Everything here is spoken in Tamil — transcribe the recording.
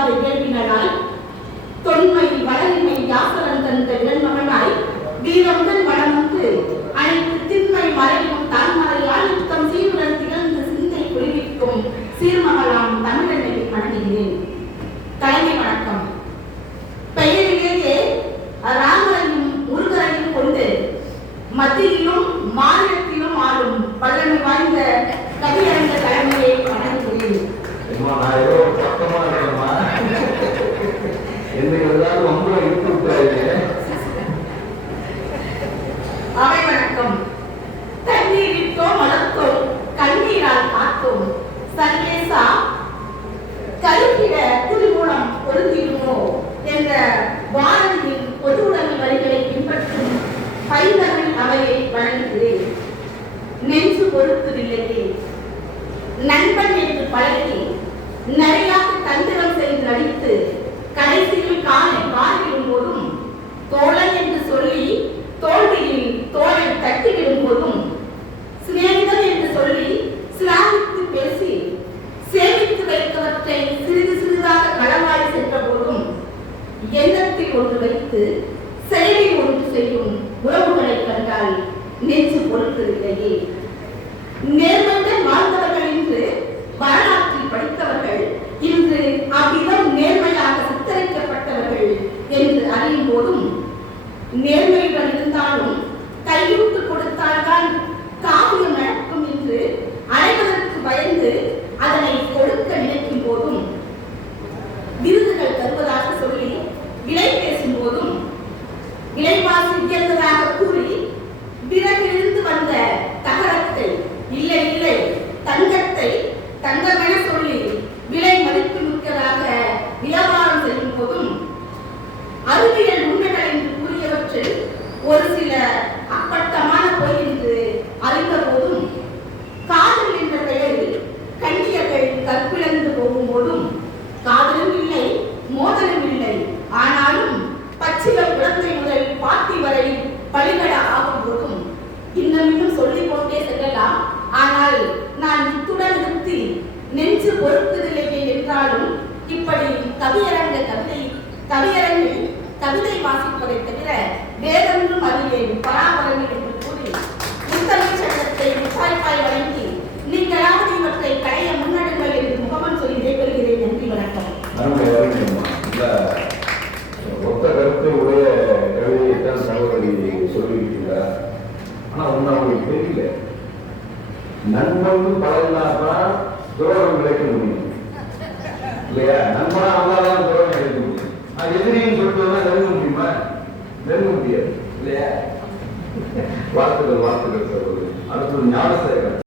இல்லாத இயல்பினராய் தொன்மை வளரிமை யாசரன் தந்த இளன் மகனாய் வீரமுடன் வளர்ந்து அனைத்து திண்மை மறைவும் தான்மறையால் யுத்தம் சீருடன் திகழ்ந்து சிந்தை புரிவிக்கும் சீர்மகளாம் தமிழனை வணங்குகிறேன் தலைமை வணக்கம். பெயரிலேயே ராமரையும் முருகரையும் கொண்டு மத்தியிலும் மாநிலத்திலும் ஆளும் வல்லமை வாய்ந்த கவியரங்க தலைமையை வணங்குகிறேன். பாரதியின் பொது உடைமை வரிகளை பின்பற்றும் பைந்தமிழ் அவையை வழங்குகிறேன். நெஞ்சு பொறுத்ததில்லையே. நண்பன் என்று பழகி நிறையாக தந்திரம் செய்து நடித்து கடைசியில் காலை வாரிடும் போதும் தோழன் என்று சொல்லி தோல்வியில் தோளை தட்டிவிடும் போதும் சிநேகிதன் என்று சொல்லி சிலாகித்து பேசி சேமித்து வைத்தவற்றை சிறிது சிறிதாக களவாய் சென்று எண்ணத்தில் ஒன்று வைத்து செயலில் ஒன்று செய்யும் உறவுகளை கண்டால் நெஞ்சு பொறுத்ததில்லையே. நேர்மையுடன் வாழ்ந்தவர்கள் என்று வரலாற்றில் படித்தவர்கள் இன்று அவ்விதம் நேர்மையாக சித்தரிக்கப்பட்டவர்கள் என்று அறியும் போதும் நேர்மையுடன் இருந்தாலும் கையூட்டு கொடுத்தால்தான் காவியம் ஒரு சில அப்பட்டமான பொய் என்று அறிந்த போதும் காதல் என்ற பெயரில் கண்ணியர்கள் கற்பிழந்து போகும்போதும் காதலும் இல்லை மோதலும் இல்லை. ஆனாலும் பச்சில குழந்தை முதல் பாட்டி வரை பலிகட ஆகும் போதும் இன்னும் இன்னும் சொல்லிக் கொண்டே செல்லலாம். ஆனால் நான் இத்துடன் நிறுத்தி நெஞ்சு பொறுத்ததில்லையே என்றாலும் இப்படி கவியரங்க கவிதை கவியரங்கில் கவிதை வாசிப்பதை தவிர செய்யும் அறியேன் பராமரம் என்று கூறி முத்தமிழ் சட்டத்தை முத்தாய்ப்பாய் வழங்கி நீங்களாவது இவற்றை களைய முன்னெடுங்கள் என்று முகமன் சொல்லி விடைபெறுகிறேன். நன்றி வணக்கம். ஒத்த கருத்து உடைய கவிதையைத்தான் சகோதரி சொல்லியிருக்கிறார். ஆனால் ஒன்று அவங்களுக்கு தெரியல. நண்பன் பழகினாதான் துரோகம் கிடைக்க முடியும். இல்லையா? நண்பனா அவங்களாதான் துரோகம் கிடைக்க முடியும். நான் எதிரின்னு சொல்லிட்டு வந்தா நெருங்க முடியுமா? நெருங்க முடியாது இல்லையா? வாழ்த்துக்கள் வாழ்த்துக்கள் சகோதரி. அடுத்தது ஞானசேகரன்